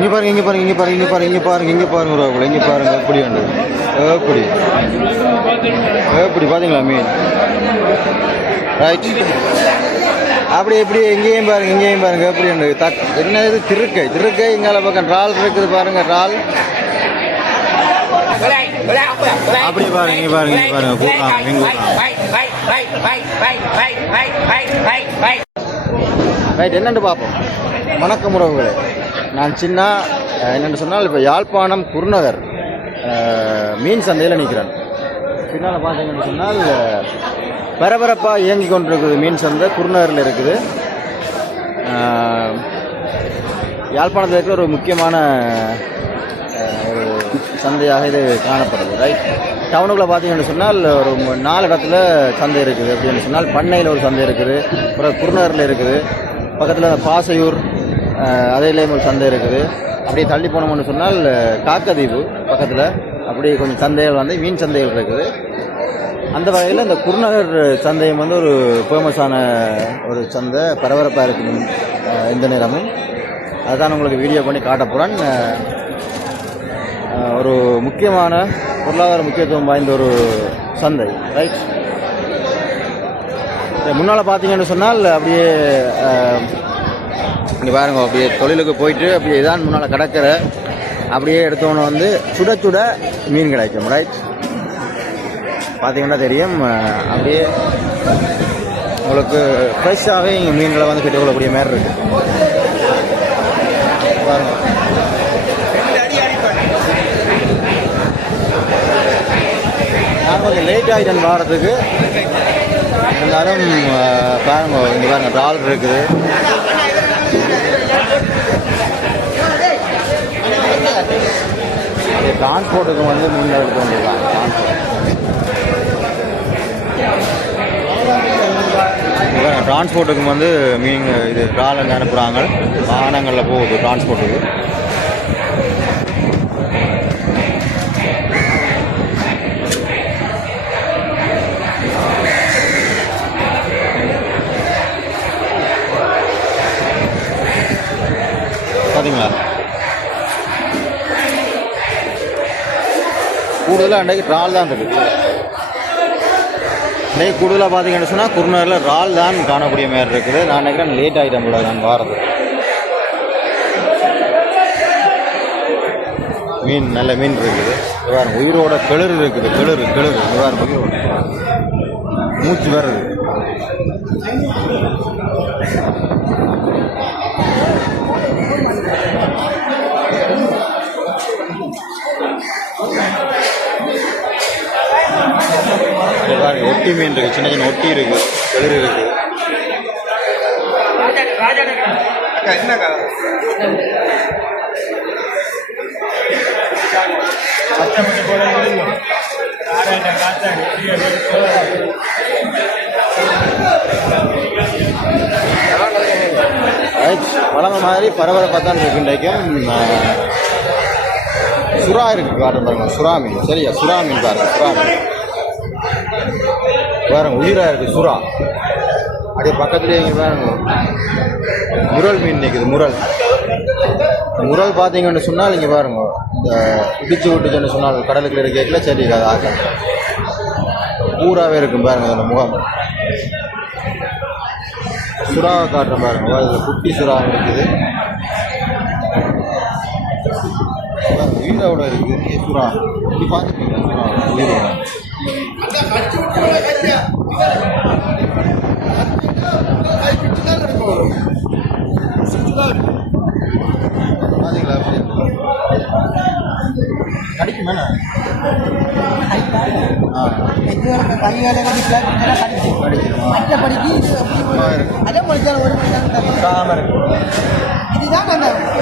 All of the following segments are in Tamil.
இங்கே பாருங்க இங்கே பாருங்க இங்கே பாருங்க இங்கே பாருங்க இங்கே பாருங்க இங்கே பாருங்க உறவுகளை இங்கே பாருங்க எப்படி உண்டு எப்படி எப்படி பார்த்தீங்களா மீன் ரைட் அப்படி எப்படி எங்கேயும் பாருங்க எப்படி உண்டு என்ன இது திருக்கை இங்கால பக்கம் இறால் இருக்குது பாருங்க இறால் அப்படி பாருங்க இங்கே பாருங்க இங்கே பாருங்க கூட்டாங்க மீன் ரைட் என்னென்று பார்ப்போம். வணக்கம் உறவுகளே, நான் சின்ன என்னென்னு சொன்னால் இப்போ யாழ்ப்பாணம் குருநகர் மீன் சந்தையில் நிற்கிறேன். பின்னால் பார்த்தீங்கன்னு சொன்னால் பரபரப்பாக இயங்கி கொண்டிருக்குது மீன் சந்தை குருநகரில் இருக்குது. யாழ்ப்பாணத்தில் இருக்கிற ஒரு முக்கியமான ஒரு சந்தையாக இது காணப்படுது. ரைட், டவுனுக்குள்ளே பார்த்தீங்கன்னு சொன்னால் ஒரு 4 இடத்துல சந்தை இருக்குது. அப்படின்னு சொன்னால் பண்ணையில் ஒரு சந்தை இருக்குது, அப்புறம் குருநகரில் இருக்குது, பக்கத்தில் பாசையூர் அதையிலேயும் ஒரு சந்தை இருக்குது. அப்படியே தள்ளி போனோம்னு சொன்னால் காக்கதீவு பக்கத்தில் அப்படி கொஞ்சம் சந்தைகள் வந்து மீன் சந்தைகள் இருக்குது. அந்த வகையில் இந்த குருநகர் சந்தையும் வந்து ஒரு ஃபேமஸான ஒரு சந்தை, பரபரப்பாக இருக்குது இந்த நேரமும். அதுதான் உங்களுக்கு வீடியோ பண்ணி காட்ட போகிறேன். ஒரு முக்கியமான பொருளாதார முக்கியத்துவம் வாய்ந்த ஒரு சந்தை. ரைட், முன்னால் பார்த்தீங்கன்னு சொன்னால் அப்படியே இங்கே பாருங்க, அப்படியே தொழிலுக்கு போயிட்டு அப்படியே இதான் முன்னால் கடற்கர அப்படியே எடுத்தோன்னு வந்து சுட சுட மீன் கிடைக்கும். ரைட், பார்த்தீங்கன்னா தெரியும். அப்படியே உங்களுக்கு ஃப்ரெஷ்ஷாகவே இங்கே மீன்களை வந்து கிட்ட கொள்ளக்கூடிய மாதிரி இருக்குது. பாருங்க, நான் கொஞ்சம் லேட் ஆகிட்டேன் வாரத்துக்கு. இருந்தாலும் பாருங்க, இங்கே பாருங்க இறால் இருக்குது. டிரான்ஸ்போர்ட்டுக்கு வந்து மீன் எடுத்து வந்துருக்காங்க. டிரான்ஸ்போர்ட்டுக்கு வந்து மீன் இது இறால் அனுப்புகிறாங்க, வாகனங்களில் போகுது டிரான்ஸ்போர்ட்டுக்கு. பார்த்தீங்களா, கூடுதலாக அன்றைக்கு இறால் தான் இருக்குது. இன்றைக்கு கூடுதலாக பார்த்தீங்கன்னு சொன்னால் குருநகரில் இறால் தான் காணக்கூடிய மாதிரி இருக்குது. நான் நினைக்கிறேன் லேட் ஆகிட்டேன் போல நான் வாரது. மீன் நல்ல மீன் இருக்குது. வேறு உயிரோட கிளறு இருக்குது, கிளறு வேறு உயிரோட மூச்சு வருது. ஒட்டி மீன் இருக்குது, சின்ன சின்ன ஒட்டி இருக்குது, கிளறு இருக்குது. வளங்க மாதிரி பரபரப்பாக தான் இருக்கு. இன்றைக்கும் சுறா இருக்குது பாருங்க, சுறா மீன். சரியா, சுறா மீன் பாருங்க, சுறா மீன் பாருங்க, உயிராக இருக்குது சுறா. அப்படியே பக்கத்துலேயே இங்கே பாருங்க முரல் மீன் நிற்குது. முரல் பார்த்தீங்கன்னு சொன்னால் இங்கே பாருங்க, இந்த இடிச்சு விட்டுச்சுன்னு சொன்னால் கடலுக்குள்ள இருக்கல சரி, அது ஆக்க பூராவே இருக்கும் பாருங்க. அந்த முகம் சுறாவை காட்டுறேன் பாருங்க, அதில் குட்டி சுறா இருக்குது, உயிரோட இருக்குது சுறா. இப்படி பார்த்துருக்கீங்க சுறா உயிரோட. பார்த்தீங்களா கிடைக்குமே இதுதான்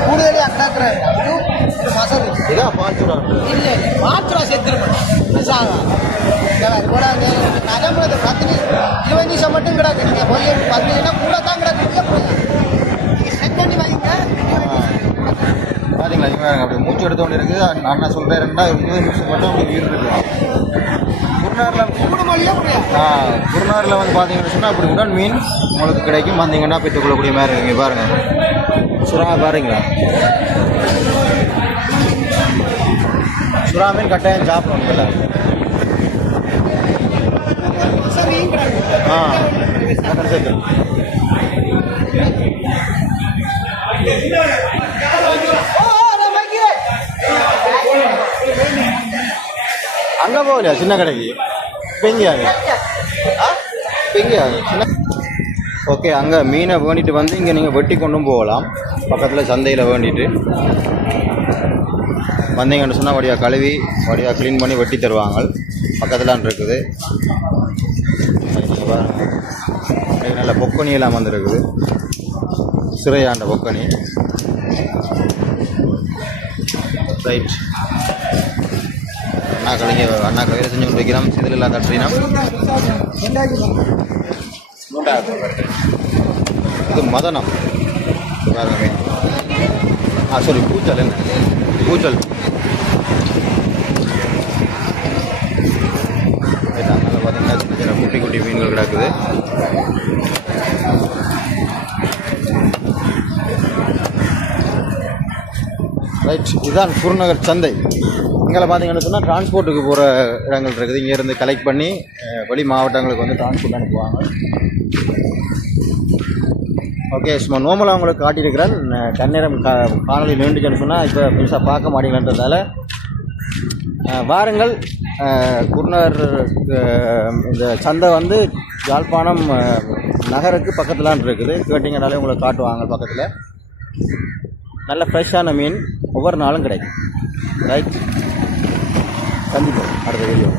கூடுதலே அட்டாக்குற இதான் பால்சுரா இல்லை, பால்சுரா சேர்த்துருமா கூட நகம்புறது 10-20 நிமிஷம் மட்டும் கிடக்கு. நீங்கள் போய் 10 நிமிஷம் கூட தான் கிடக்கு. செக் பண்ணி வாங்கிங்க. பார்த்தீங்களா, இங்கே அப்படி மூச்சு எடுத்த ஒன்று இருக்குது. அண்ணா சொல்கிறேன்டா 20 நிமிஷம் மட்டும் அப்படி உயிர் இருக்குது. குருநகரில் வந்து பார்த்தீங்கன்னு சொன்னால் அப்படி உடன் மீன் உங்களுக்கு கிடைக்கும். வந்தீங்கன்னா பெற்றுக்கொள்ளக்கூடிய மாதிரி இருக்குங்க. பாருங்கள் சுறா பாருங்களா. சுறா மீன் கட்டாயம் சாப்பிடணும்ல. சரி ஆ சேர்த்து அங்கே போகலையா சின்ன கடைக்கு? பெங்கியாது பெங்கியாது சின்ன. ஓகே, அங்கே மீனை வேண்டிட்டு வந்து இங்கே நீங்கள் வெட்டி கொண்டும் போகலாம். பக்கத்தில் சந்தையில் வேண்டிட்டு வந்தீங்கன்னு சொன்னால் வடியாக கழுவி வடியாக க்ளீன் பண்ணி வெட்டி தருவாங்க. பக்கத்தில் இருக்குது. நல்ல பொக்கணி எல்லாம் வந்துருக்குது. சிறையாண்ட பொக்கணி. ரைட். அண்ணா கலையில் செஞ்சு கொண்டு வைக்கிறோம். இதில் எல்லாம் தட்டுறீனா இது மதனம் பாருங்க. சாரி பூச்சல். என்ன பூச்சல்? அதனால் பார்த்தீங்கன்னா சின்ன சின்ன குட்டி குட்டி மீன்கள் கிடக்குது. ரைட். இதுதான் குருநகர் சந்தை. இங்கே பார்த்தீங்கன்னு சொன்னால் டிரான்ஸ்போர்ட்டுக்கு போகிற இடங்கள் இருக்குது. இங்கேருந்து கலெக்ட் பண்ணி வெளி மாவட்டங்களுக்கு வந்து டிரான்ஸ்போர்ட் அனுப்புவாங்க. ஓகே, சும்மா நோமலாக அவங்களுக்கு காட்டியிருக்கிறேன். தன்னிறம் காணொலி நீண்டுச்சுன்னு சொன்னால் இப்போ பெருசாக பார்க்க மாட்டீங்கன்றதால வாருங்கள். குருநகர் இந்த சந்தை வந்து யாழ்ப்பாணம் நகருக்கு பக்கத்துலான் இருக்குது. கேட்டிங்கனாலே உங்களுக்கு காட்டுவாங்க. பக்கத்தில் நல்ல ஃப்ரெஷ்ஷான மீன் ஒவ்வொரு நாளும் கிடைக்கும். ரைட், சந்திப்போம் அடுத்த வீடியோ.